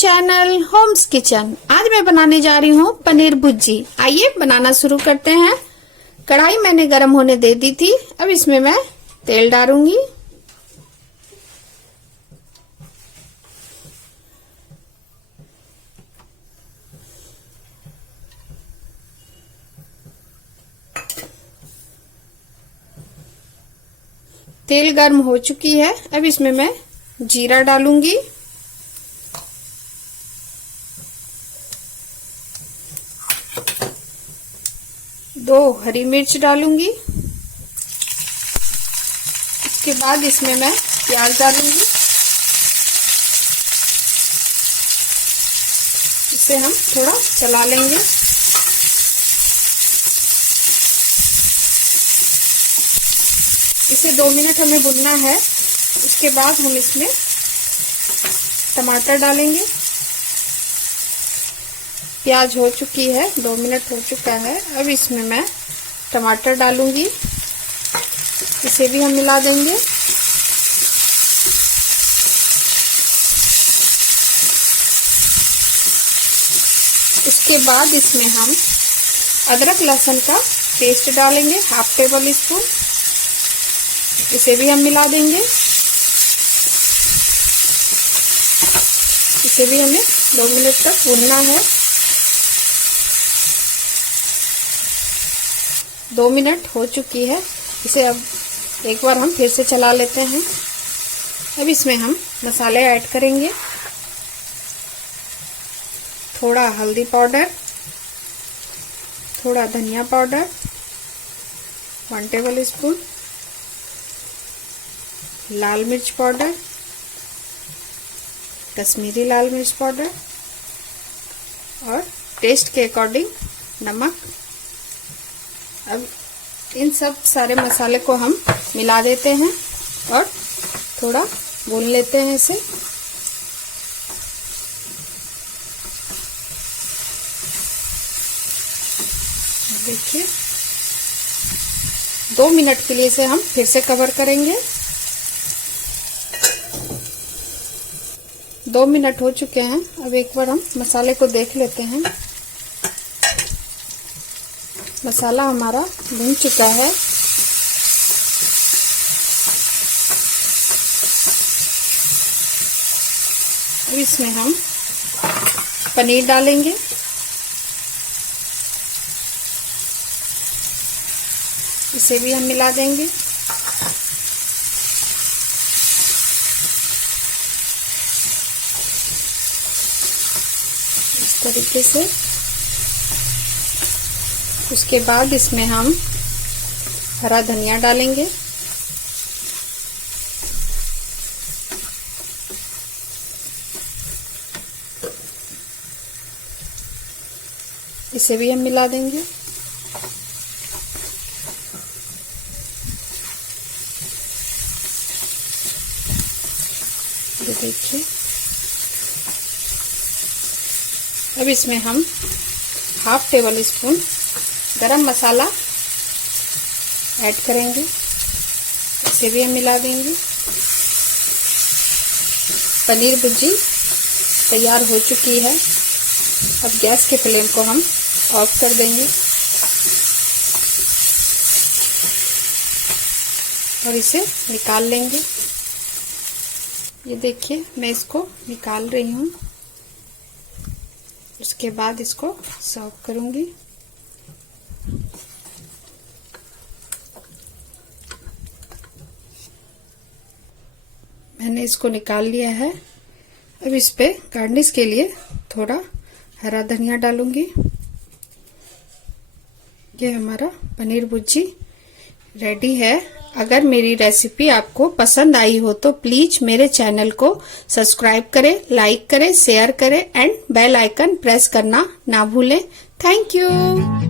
Channel Holmes kitchen. आज मैं बनाने जा रही हूँ पनीर भुर्जी। आइए बनाना शुरू करते हैं। कढ़ाई मैंने गरम होने दे दी थी। अब इसमें मैं तेल डालूंगी। तेल गर्म हो चुकी है। अब इसमें मैं जीरा डालूंगी, दो हरी मिर्च डालूंगी। इसके बाद इसमें मैं प्याज डालूंगी। इसे हम थोड़ा चला लेंगे। इसे 2 मिनट हमें भुनना है। उसके बाद हम इसमें टमाटर डालेंगे। प्याज हो चुकी है, 2 मिनट हो चुका है। अब इसमें मैं टमाटर डालूंगी। इसे भी हम मिला देंगे। उसके बाद इसमें हम अदरक लहसुन का पेस्ट डालेंगे, 1/2 टेबल स्पून। इसे भी हम मिला देंगे। इसे भी हमें 2 मिनट तक भूनना है। 2 मिनट हो चुकी है। इसे अब एक बार हम फिर से चला लेते हैं। अब इसमें हम मसाले ऐड करेंगे। थोड़ा हल्दी पाउडर, थोड़ा धनिया पाउडर, 1 टेबल स्पून, लाल मिर्च पाउडर, कश्मीरी लाल मिर्च पाउडर और टेस्ट के अकॉर्डिंग नमक। अब इन सब सारे मसाले को हम मिला देते हैं और थोड़ा भून लेते हैं इसे। देखिए 2 मिनट के लिए इसे हम फिर से कवर करेंगे। 2 मिनट हो चुके हैं। अब एक बार हम मसाले को देख लेते हैं। मसाला हमारा भुन चुका है। अब इसमें हम पनीर डालेंगे। इसे भी हम मिला देंगे। इस तरीके से। उसके बाद इसमें हम हरा धनिया डालेंगे। इसे भी हम मिला देंगे। ये देखिए। अब इसमें हम 1/2 टेबल स्पून गरम मसाला ऐड करेंगे। इसे भी हम मिला देंगे। पनीर भुर्जी तैयार हो चुकी है। अब गैस के फ्लेम को हम ऑफ कर देंगे और इसे निकाल लेंगे। ये देखिए मैं इसको निकाल रही हूँ। उसके बाद इसको सर्व करूंगी। मैंने इसको निकाल लिया है। अब इस पे गार्निश के लिए थोड़ा हरा धनिया डालूंगी। ये हमारा पनीर भुर्जी रेडी है। अगर मेरी रेसिपी आपको पसंद आई हो तो प्लीज मेरे चैनल को सब्सक्राइब करें, लाइक करें, शेयर करें एंड बेल आइकन प्रेस करना ना भूलें। Thank you.